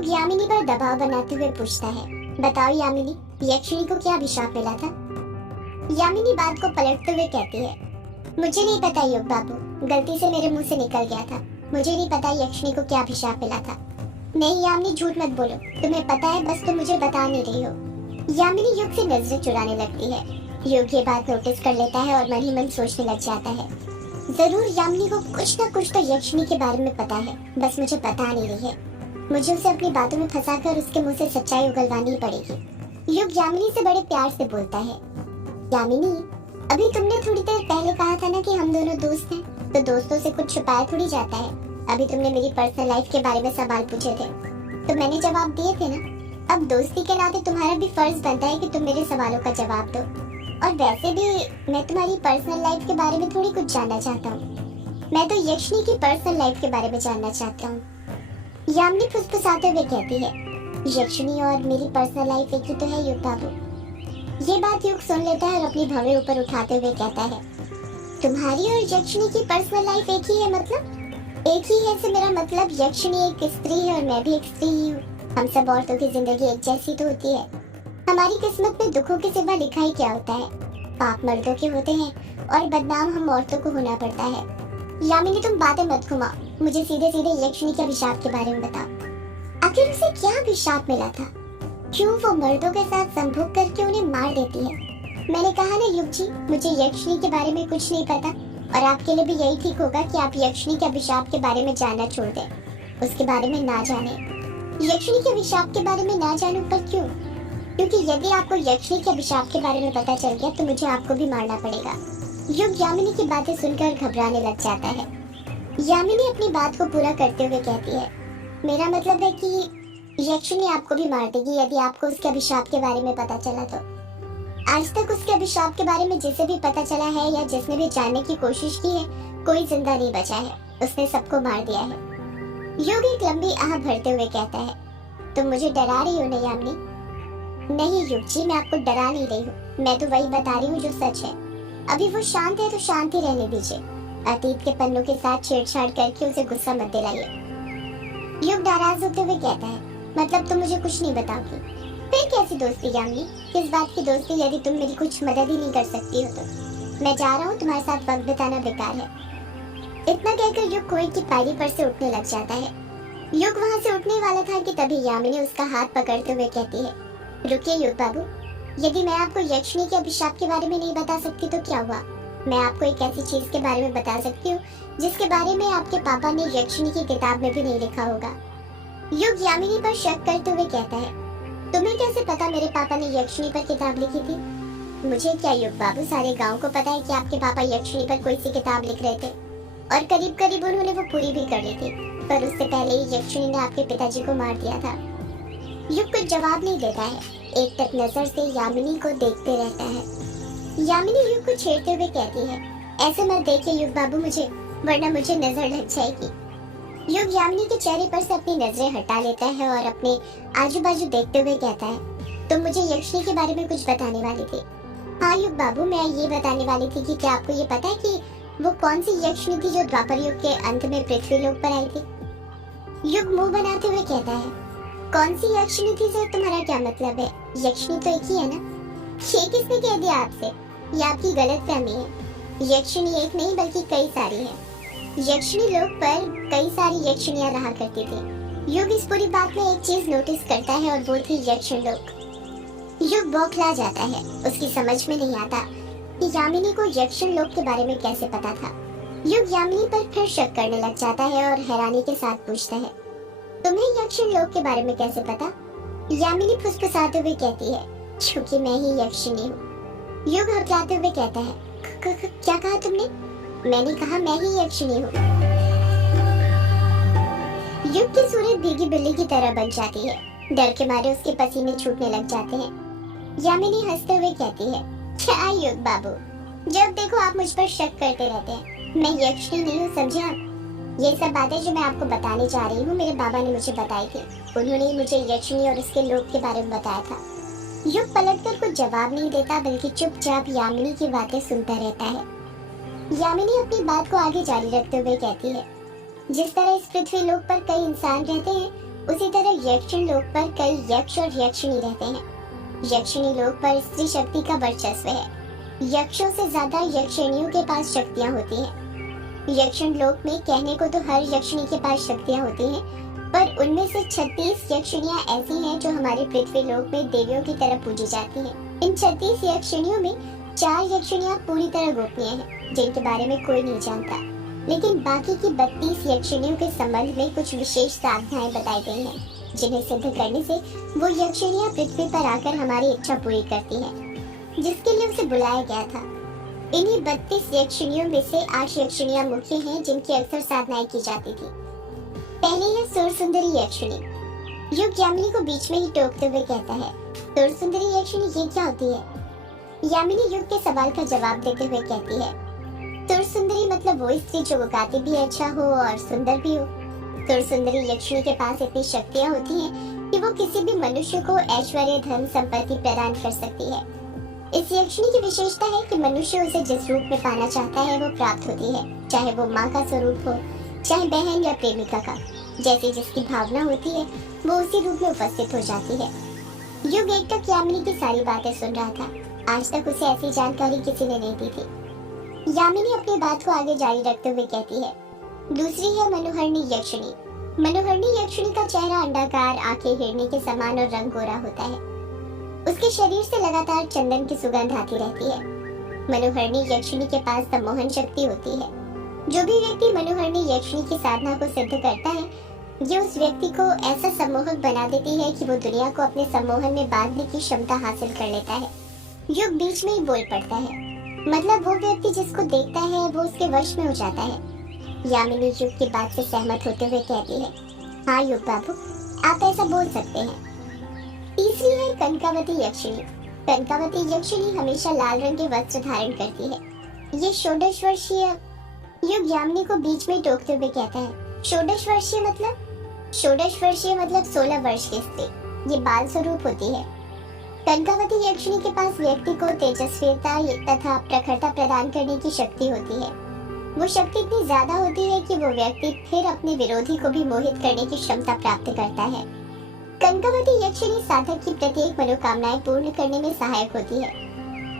युग यामिनी पर दबाव बनाते हुए पूछता है, बताओ यामिनी, यक्षिणी को क्या अभिशाप मिला था? यामिनी बात को पलटते हुए कहती है, मुझे नहीं पता युग बाबू, गलती से मेरे मुंह से निकल गया था। मुझे नहीं पता यक्षिणी को क्या अभिशाप मिला था। नहीं यामिनी, झूठ मत बोलो, तुम्हें पता है, बस तुम मुझे बता नहीं रही हो। यामिनी युग से नजरें चुराने लगती है। युग ये बात नोटिस कर लेता है और मन ही मन सोचने लग जाता है, जरूर यामिनी को कुछ न कुछ तो यक्षिणी के बारे में पता है, बस मुझे बता नहीं रही है। मुझे उसे अपनी बातों में फंसाकर उसके मुंह से सच्चाई उगलवानी पड़ेगी। युग यामिनी से बड़े प्यार से बोलता है, यामिनी, अभी तुमने थोड़ी देर पहले कहा था ना कि हम दोनों दोस्त हैं, तो दोस्तों से कुछ छुपाया थोड़ी जाता है। अभी तुमने मेरी पर्सनल लाइफ के बारे में सवाल पूछे थे, तो मैंने जवाब दिए थे ना। अब दोस्ती के नाते तुम्हारा भी फर्ज बनता है कि तुम मेरे सवालों का जवाब दो। और वैसे भी मैं तुम्हारी पर्सनल लाइफ के बारे में थोड़ी कुछ जानना चाहता हूँ, मैं तो यक्षिणी की पर्सनल लाइफ के बारे में जानना चाहता हूँ। यामिनी फुसफुसाते हुए कहती है, यक्षिणी और मेरी पर्सनल लाइफ एक ही तो है युग बाबू। ये बात युग सुन लेता है और अपनी भवें ऊपर उठाते हुए कहता है, तुम्हारी और यक्षिणी की पर्सनल लाइफ एक ही है? मतलब एक ही है से मेरा मतलब यक्षिणी एक स्त्री है और मैं भी एक स्त्री ही हूँ। हम सब औरतों की जिंदगी एक जैसी तो होती है। हमारी किस्मत में दुखों के सिवा लिखा ही क्या होता है? पाप मर्दों के होते हैं और बदनाम हम औरतों को होना पड़ता है। यामिनी, तुम बातें मत घुमाओ, मुझे सीधे सीधे यक्षिणी के अभिशाप के बारे में बताओ। आखिर उसे क्या अभिशाप मिला था? क्यों वो मर्दों के साथ संभोग करके उन्हें मार देती है? मैंने कहा ना युग जी, मुझे यक्षिणी के बारे में कुछ नहीं पता, और आपके लिए भी यही ठीक होगा कि आप यक्षिणी के अभिशाप के बारे में जानना छोड़ दें, उसके बारे में ना जाने। यक्षिणी के अभिशाप के बारे में ना जानूं, पर क्यों? क्योंकि यदि आपको यक्षिणी के अभिशाप के बारे में पता चल गया तो मुझे आपको भी मारना पड़ेगा। युग यामिनी की बातें सुनकर घबराने लग जाता है। यामिनी अपनी बात को पूरा करते हुए कहती है, मेरा मतलब है कि यक्षिणी आपको भी मार देगी यदि आपको उसके अभिशाप के बारे में पता चला तो। आज तक उसके अभिशाप के बारे में जिसे भी पता चला है या जिसने भी जानने की कोशिश की है, कोई जिंदा नहीं बचा है, उसने सबको मार दिया है। युग एक लंबी आह भरते हुए कहता है, तुम मुझे डरा रही हो ना यामिनी? नहीं युग जी, मैं आपको डरा नहीं रही हूँ, मैं तो वही बता रही हूँ जो सच है। अभी वो शांत है तो शांत ही रहने दीजिए। अतीत के पन्नों के साथ छेड़छाड़ करके उसे गुस्सा मत दिलाइए। युग नाराज होते हुए कहता है, मतलब तुम मुझे कुछ नहीं बताओगी? फिर कैसी दोस्ती यामिनी? किस बात की दोस्ती यदि तुम मेरी कुछ मदद ही नहीं कर सकती हो तो? मैं जा रहा हूँ, तुम्हारे साथ वक्त बिताना बेकार है। इतना कहकर युग कुएं की पायरी पर से उठने लग जाता है। युग वहाँ से उठने वाला था कि तभी यामिनी उसका हाथ पकड़ते हुए कहती है, रुकिए युग बाबू, यदि मैं आपको यक्षिणी के अभिशाप के बारे में नहीं बता सकती तो क्या हुआ? मैं आपको एक ऐसी चीज के बारे में बता सकती हूँ जिसके बारे में आपके पापा ने यक्षिणी की किताब में भी नहीं लिखा होगा। युग यामिनी पर शक करते हुए कहता है, तुम्हें कैसे पता मेरे पापा ने यक्षिणी पर किताब लिखी थी? मुझे क्या युग बाबू, सारे गांव को पता है कि आपके पापा यक्षिणी पर कोई सी किताब लिख रहे थे, और करीब करीब उन्होंने वो पूरी भी कर ली थी, पर उससे पहले ही यक्षिणी ने आपके पिताजी को मार दिया था। युग कुछ जवाब नहीं देता है, एक टक नजर से यामिनी को देखते रहता है। यामिनी युग को छेड़ते हुए कहती है, ऐसे मत देखिए युग बाबू मुझे, वरना मुझे नजर लग जाएगी। युग यामिनी के चेहरे पर से अपनी नजरें हटा लेता है और अपने आजू बाजू देखते हुए कहता है, तुम मुझे यक्षिणी के बारे में कुछ बताने वाली थी? हाँ युग बाबू, मैं ये बताने वाली थी कि क्या आपको ये पता है कि वो कौन सी यक्षिणी थी जो द्वापर युग के अंत में पृथ्वी लोक पर आई थी? युग मुंह बनाते हुए कहता है, कौन सी यक्षिणी थी सर, तुम्हारा क्या मतलब है? यक्षिणी तो एक ही है ना? ये किसने कह दिया आपसे? ये आपकी गलतफहमी है। यक्षिणी एक नहीं बल्कि कई सारी है। यक्षिणी लोक पर कई सारी यक्षिणियां रहा करती थी। युग इस पूरी बात में एक चीज नोटिस करता है और वो थी यक्षिण लोक। युग बौखला जाता है, उसकी समझ में नहीं आता कि यामिनी को यक्षिण लोक के बारे में कैसे पता था। युग यामिनी पर फिर शक करने लग जाता है और हैरानी के साथ पूछता है, तुम्हें यक्षिण लोक के बारे में कैसे पता? यामिनी फुसफुसाते हुए कहती है, क्योंकि मैं ही यक्षिणी हूँ। युग हकलाते हुए कहता है, क्या कहा तुमने? मैंने कहा मैं ही यक्षिणी हूँ। युग की सूरत भीगी बिल्ली की तरह बन जाती है, डर के मारे उसके पसीने छूटने लग जाते हैं। यामिनी हंसते हुए कहती है, क्या युग बाबू, जब देखो आप मुझ पर शक करते रहते हैं। मैं यक्षिणी नहीं हूँ, समझे आप? ये सब बातें जो मैं आपको बताने जा रही हूँ मेरे बाबा ने मुझे बताई थी। उन्होंने ही मुझे यक्षिणी और उसके लोक के बारे में बताया था। युग पलटकर कुछ जवाब नहीं देता बल्कि चुपचाप यामिनी की बातें सुनता रहता है। यामिनी अपनी बात को आगे जारी रखते हुए कहती है, जिस तरह इस पृथ्वी लोक पर कई इंसान रहते हैं उसी तरह यक्षिण लोक पर कई यक्ष और यक्षिणी रहते हैं। यक्षिणी लोक पर स्त्री शक्ति का वर्चस्व है। यक्षों से ज्यादा यक्षिणियों के पास शक्तियां होती हैं। यक्षिण लोक में कहने को तो हर यक्षिणी के पास शक्तियां होती हैं, पर उनमें से 36 यक्षिणियां ऐसी हैं जो हमारे पृथ्वी लोक में देवियों की तरह पूजी जाती हैं। इन 36 यक्षिणियों में 4 यक्षिणियां पूरी तरह गोपनीय हैं, जिनके बारे में कोई नहीं जानता, लेकिन बाकी की 32 यक्षिणियों के संबंध में कुछ विशेष साधनाएं बताई गई हैं, जिन्हें सिद्ध करने से वो यक्षिणियां पृथ्वी पर आकर हमारी इच्छा पूरी करती हैं, जिसके लिए उसे बुलाया गया था। इन्हीं 32 यक्षिणियों में से 8 यक्षिणियां मुख्य हैं, जिनकी अक्सर साधनाएं की जाती थी। पहली है सुर सुंदरी यक्षिणी। युग यामिनी को बीच में ही टोकते हुए कहता है, सुर सुंदरी यक्षिणी ये क्या होती है? यामिनी युग के सवाल का जवाब देते हुए कहती है, सुर सुंदरी मतलब वो स्त्री जो गाती भी अच्छा हो और सुंदर भी हो। सुर सुंदरी यक्षिणी के पास इतनी शक्तियां होती हैं कि वो किसी भी मनुष्य को ऐश्वर्य, धन, संपत्ति प्रदान कर सकती है। इस यक्षिणी की विशेषता है कि मनुष्य उसे जिस रूप में पाना चाहता है वो प्राप्त होती है, चाहे वो माँ का स्वरूप हो, चाहे बहन या प्रेमिका का। जैसे जिसकी भावना होती है वो उसी रूप में उपस्थित हो जाती है। युग एक तक यामिनी की सारी बातें सुन रहा था। आज तक उसे ऐसी जानकारी किसी ने नहीं दी थी। यामिनी अपनी बात को आगे जारी रखते हुए कहती है, दूसरी है मनोहरणी यक्षिणी। मनोहरणी यक्षिणी का चेहरा अंडाकार, आंखें हिरनी के समान और रंग गोरा होता है। उसके शरीर से लगातार चंदन की सुगंध आती रहती है। मनोहरणी यक्षिणी के पास सम्मोहन शक्ति होती है। जो भी व्यक्ति मनोहरणी यक्षिणी की साधना को सिद्ध करता है, ये उस व्यक्ति को ऐसा सम्मोहक बना देती है कि वो दुनिया को अपने सम्मोहन में बांधने की क्षमता हासिल कर लेता है। युग बीच में ही बोल पड़ता है, मतलब वो व्यक्ति जिसको देखता है वो उसके वश में हो जाता है। यामिनी युग की बात से सहमत होते हुए कहती है, हाँ युग बाबू, आप ऐसा बोल सकते हैं। तीसरी है कनकावती यक्षिणी। कनकावती यक्षिणी हमेशा लाल रंग के वस्त्र धारण करती है। ये षोडश वर्षीय युग यामिनी को बीच में टोकते हुए कहता है, षोडश वर्षीय मतलब 16 वर्ष की स्त्री। ये बाल स्वरूप होती है। कनकावती यक्षिणी के पास व्यक्ति को तेजस्वीता तथा प्रखरता प्रदान करने की शक्ति होती है। वो शक्ति इतनी ज्यादा होती है कि वो व्यक्ति फिर अपने विरोधी को भी मोहित करने की क्षमता प्राप्त करता है। कनकावती यक्षिणी साधक की प्रत्येक मनोकामनाएं पूर्ण करने में सहायक होती है।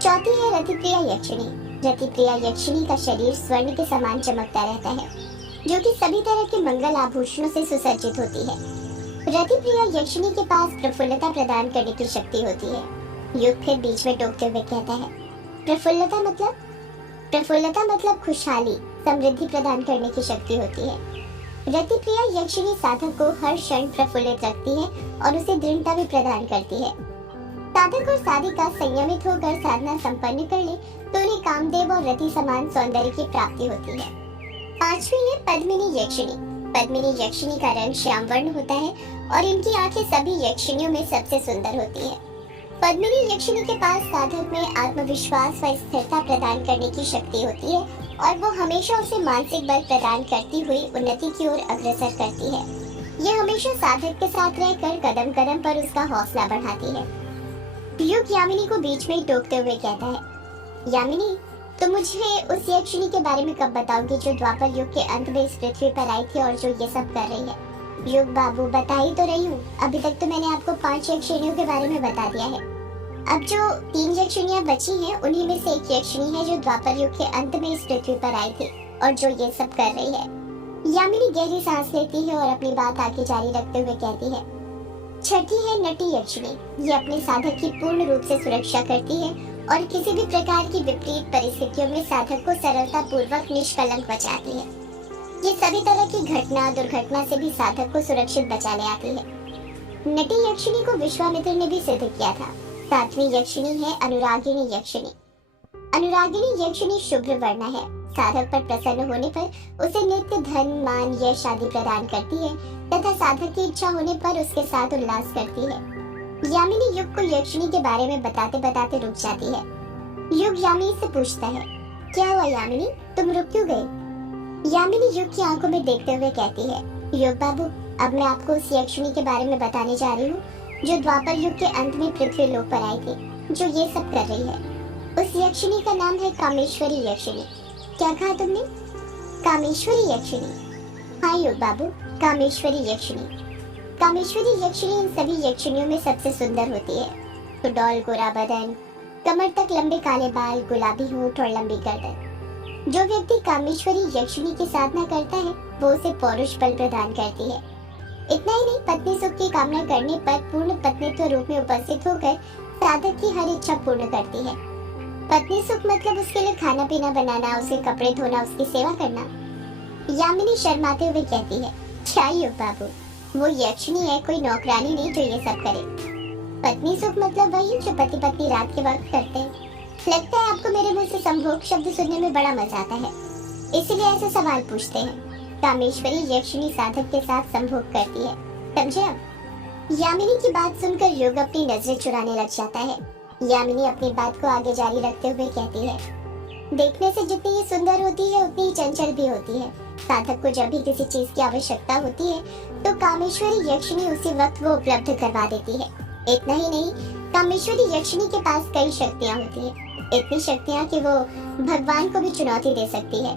चौथी है रतिप्रिया यक्षिणी। रतिप्रिया यक्षिणी का शरीर स्वर्ण के समान चमकता रहता है, जो कि सभी तरह के मंगल आभूषणों से सुसज्जित होती है। रतिप्रिया यक्षिणी के पास प्रफुल्लता प्रदान करने की शक्ति होती है। युग फिर बीच में टोकते हुए कहता है, प्रफुल्लता मतलब खुशहाली, समृद्धि प्रदान करने की शक्ति होती है। रतिप्रिया यक्षिणी साधक को हर क्षण प्रफुल्लित रखती है और उसे दृढ़ता भी प्रदान करती है। साधक और साधिका संयमित होकर साधना संपन्न कर ले तो उन्हें कामदेव और रति समान सौंदर्य की प्राप्ति होती है। पांचवी है पद्मिनी यक्षिणी। पद्मिनी यक्षिणी का रंग श्याम वर्ण होता है और इनकी आंखें सभी यक्षिणियों में सबसे सुंदर होती है। पद्मिनी यक्षिणी के पास साधक में आत्मविश्वास व स्थिरता प्रदान करने की शक्ति होती है और वो हमेशा उसे मानसिक बल प्रदान करती हुई उन्नति की ओर अग्रसर करती है। ये हमेशा साधक के साथ रहकर कदम कदम पर उसका हौसला बढ़ाती है। युग यामिनी को बीच में ही टोकते हुए कहता है, यामिनी, तो मुझे उस यक्षिणी के बारे में कब बताओगी जो द्वापर युग के अंत में इस पृथ्वी पर आई थी और जो ये सब कर रही है? युग बाबू, बता ही तो रही हूँ। अभी तक तो मैंने आपको 5 यक्षिणियों के बारे में बता दिया है। अब जो 3 यक्षिणियाँ बची हैं, उन्हीं में से एक यक्षिणी है जो द्वापर युग के अंत में इस पृथ्वी पर आई थी और जो ये सब कर रही है। यामिनी गहरी सांस लेती है और अपनी बात आगे जारी रखते हुए कहती है, छठी है नटी यक्षिणी। ये अपने साधक की पूर्ण रूप से सुरक्षा करती है और किसी भी प्रकार की विपरीत परिस्थितियों में साधक को सरलता पूर्वक निष्कलंक बचाती है। ये सभी तरह की घटना दुर्घटना से भी साधक को सुरक्षित बचा ले आती है। नटी यक्षिणी को विश्वामित्र ने भी सिद्ध किया था। 7वीं यक्षिणी है अनुरागिणी यक्षिणी। अनुरागिणी यक्षिणी शुभ्र वर्ण है। साधक पर प्रसन्न होने पर उसे नित्य धन, मान, यश आदि प्रदान करती है तथा साधक की इच्छा होने पर उसके साथ उल्लास करती है। यामिनी युग को यक्षिणी के बारे में बताते बताते रुक जाती है। युग यामिनी से पूछता है, क्या हुआ यामिनी, तुम रुक क्यों गई? यामिनी युग की आंखों में देखते हुए कहती है, युग बाबू, अब मैं आपको उस यक्षिणी के बारे में बताने जा रही हूँ जो द्वापर युग के अंत में पृथ्वी लोक पर आई थी, जो ये सब कर रही है। उस यक्षिणी का नाम है कामेश्वरी यक्षिणी। क्या कहा तुमने? कामेश्वरी यक्षिणी? हाँ युग बाबू, कामेश्वरी यक्षिणी। कामेश्वरी यक्षिणी इन सभी यक्षिणियों में सबसे सुंदर होती है। सुडौल गोरा बदन, कमर तक लंबे काले बाल, गुलाबी होंठ और लंबी गर्दन। जो व्यक्ति कामेश्वरी यक्षिणी की साधना करता है वो उसे पौरुष बल प्रदान करती है। इतना ही नहीं, पत्नी सुख की कामना करने पर पूर्ण पत्नीत्व रूप में उपस्थित होकर साधक की हर इच्छा पूर्ण करती है। पत्नी सुख मतलब उसके लिए खाना पीना बनाना, उसके कपड़े धोना, उसकी सेवा करना। यामिनी शर्माते हुए कहती है, क्या युग बाबू, वो यक्षिणी है, कोई नौकरानी नहीं जो ये सब करे। पत्नी सुख मतलब वही जो पति पत्नी रात के वक्त करते हैं। लगता है आपको मेरे मुंह से संभोग शब्द सुनने में बड़ा मजा आता है, इसलिए ऐसे सवाल पूछते हैं। कामेश्वरी यक्षिणी साधक के साथ संभोग करती है, समझे अब? यामिनी की बात सुनकर युग अपनी नजरें चुराने लग जाता है। यामिनी अपनी बात को आगे जारी रखते हुए कहती है, देखने से जितनी ये सुंदर होती है उतनी ही चंचल भी होती है। साधक को जब भी किसी चीज की आवश्यकता होती है तो कामेश्वरी यक्षिणी उसी वक्त वो उपलब्ध करवा देती है। इतना ही नहीं, कामेश्वरी यक्षिणी के पास कई शक्तियाँ होती है, इतनी शक्तियाँ कि वो भगवान को भी चुनौती दे सकती है।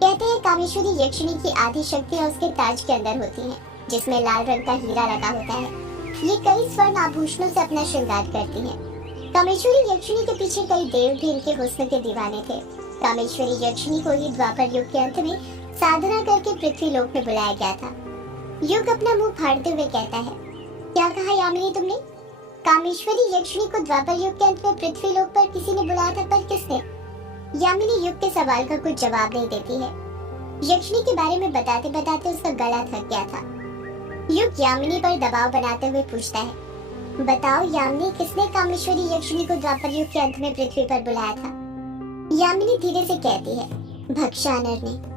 कहते हैं कामेश्वरी यक्षिणी की आधी शक्तियाँ उसके ताज के अंदर होती हैं, जिसमें लाल रंग का हीरा लगा होता है। ये कई स्वर्ण आभूषणों से अपना श्रृंगार करती है। कामेश्वरी यक्षिणी के पीछे कई देव भी इनके हुस्न के दीवाने थे। कामेश्वरी यक्षिणी को ही द्वापर युग के अंत में साधना करके पृथ्वी लोक में बुलाया गया था। युग अपना मुंह फाड़ते हुए कहता है, क्या कहा यामिनी तुमने? कामेश्वरी यक्षिणी को द्वापर युग के अंत में पृथ्वी लोक पर किसी ने बुलाया था, पर किसने? यामिनी युग के सवाल का कुछ जवाब नहीं देती है। यक्षिणी के बारे में बताते बताते उसका गला थक गया था। युग यामिनी पर दबाव बनाते हुए पूछता है, बताओ यामिनी, किसने कामेश्वरी यक्षिणी को द्वापर युग के अंत में पृथ्वी पर बुलाया था? यामिनी धीरे से कहती है, भक्षानर ने।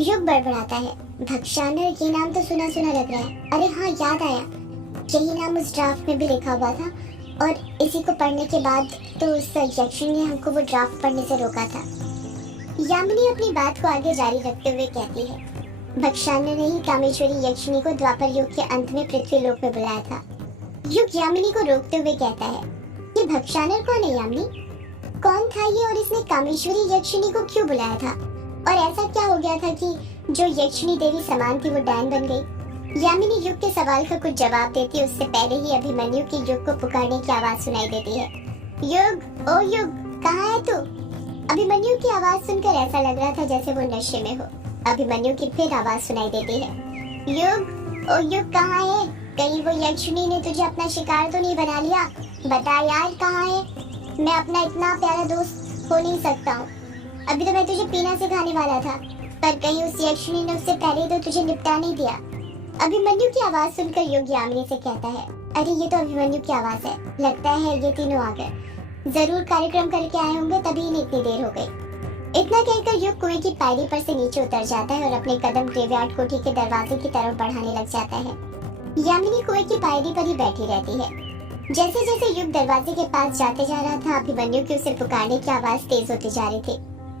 युग बड़बड़ाता है, भक्षानर, ये नाम तो सुना सुना लग रहा है। अरे हाँ, याद आया, यही नाम उस ड्राफ्ट में भी लिखा हुआ था और इसी को पढ़ने के बाद तो उस यक्षिणी ने हमको वो ड्राफ्ट पढ़ने से रोका था। यामिनी अपनी बात को आगे जारी रखते हुए कहती है, भक्षानर ने ही कामेश्वरी यक्षिणी को द्वापर युग के अंत में पृथ्वी लोक में बुलाया था। युग यामिनी को रोकते हुए कहता है, ये भक्षानर कौन है यामिनी? कौन था ये और इसने कामेश्वरी यक्षिणी को क्यों बुलाया था? और ऐसा क्या हो गया था कि जो यक्षिणी देवी समान थी वो डैन बन गई? यामिनी युग के सवाल का कुछ जवाब देती है उससे पहले ही अभिमन्यु की युग को पुकारने की आवाज सुनाई देती है। युग, ओ युग, कहाँ है तू? अभिमन्यु की आवाज सुनकर ऐसा लग रहा था जैसे वो नशे में हो। अभिमन्यु की फिर आवाज सुनाई देती है, युग, ओ युग, कहाँ है? कहीं वो यक्षिणी ने तुझे अपना शिकार तो नहीं बना लिया? बता यार, कहाँ है? मैं अपना इतना प्यारा दोस्त हो नहीं सकता हूँ। अभी तो मैं तुझे पीना सिखाने वाला था, पर कहीं उस यक्षिणी ने उससे पहले तो तुझे निपटा नहीं दिया। अभिमन्यु की आवाज सुनकर युग यामिनी से कहता है, अरे ये तो अभिमन्यु की आवाज है, लगता है ये तीनों आ गए। जरूर कार्यक्रम करके आए होंगे, तभी इन्हें इतनी देर हो गई। इतना कहकर युग कुएं की पायरी पर से नीचे उतर जाता है और अपने कदम ग्रेवयार्ड कोठी के दरवाजे की तरफ बढ़ाने लग जाता है। यामिनी कुएं की पायरी पर ही बैठी रहती है। जैसे जैसे युग दरवाजे के पास जाते जा रहा था, अभिमन्यु की उसे पुकारने की आवाज तेज होती जा रही थी।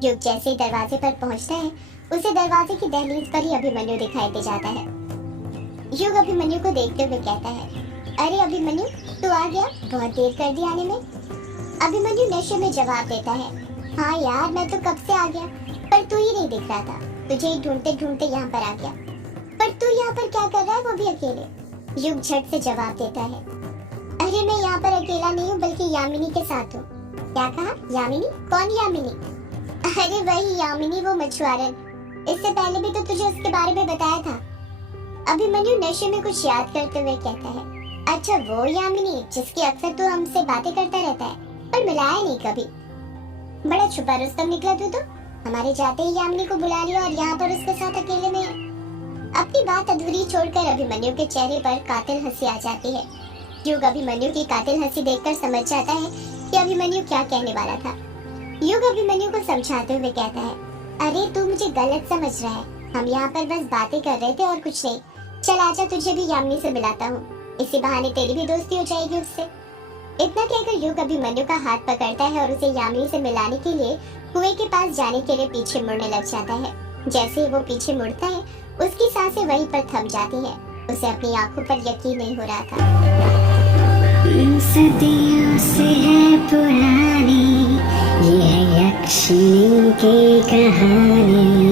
युग जैसे ही दरवाजे पर पहुंचता है, उसे दरवाजे की दहलीज पर ही अभिमन्यु दिखाई दे जाता है। युग अभिमन्यु को देखते हुए कहता है, अरे अभिमन्यु, तू आ गया, बहुत देर कर दी आने में। अभिमन्यु नशे में जवाब देता है, हाँ यार, मैं तो कब से आ गया, पर तू ही नहीं दिख रहा था। तुझे ही ढूंढते ढूंढते यहाँ पर आ गया। पर तू यहाँ पर क्या कर रहा है, वो भी अकेले? युग झट से जवाब देता है, अरे मैं यहाँ पर अकेला नहीं हूँ, बल्कि यामिनी के साथ हूँ। क्या कहा? यामिनी? कौन यामिनी? अरे वही यामिनी, वो मछुआरन। इससे पहले भी तो तुझे उसके बारे में बताया था। अभिमन्यु नशे में कुछ याद करते हुए कहता है, अच्छा वो यामिनी जिसकी अक्सर तू हमसे बातें करता रहता है, पर मिलाया नहीं कभी। बड़ा छुपा रुस्तम निकला तू तो। हमारे जाते ही यामिनी को बुला लिया और यहाँ पर उसके साथ अकेले में। अपनी बात अधूरी छोड़कर अभिमन्यु के चेहरे पर कातिल हंसी आ जाती है। युग अभिमन्यु की कातिल हंसी देखकर समझ जाता है कि अभिमन्यु क्या कहने वाला था। युग अभिमन्यु को समझाते हुए कहता है, अरे तू मुझे गलत समझ रहा है, हम यहाँ पर बस बातें कर रहे थे और कुछ नहीं। चल आजा, तुझे भी यामिनी से मिलाता हूँ, इसी बहाने तेरी भी दोस्ती हो जाएगी उससे। इतना कहकर युग अभिमन्यु का हाथ पकड़ता है और उसे यामिनी से मिलाने के लिए कुएं के पास जाने के लिए पीछे मुड़ने लग जाता है। जैसे ही वो पीछे मुड़ता है, उसकी सांसें वहीं पर थम जाती हैं। उसे अपनी आंखों पर यकीन नहीं हो रहा था। सदियों से है पुरानी ये है यक्षिणी की कहानी।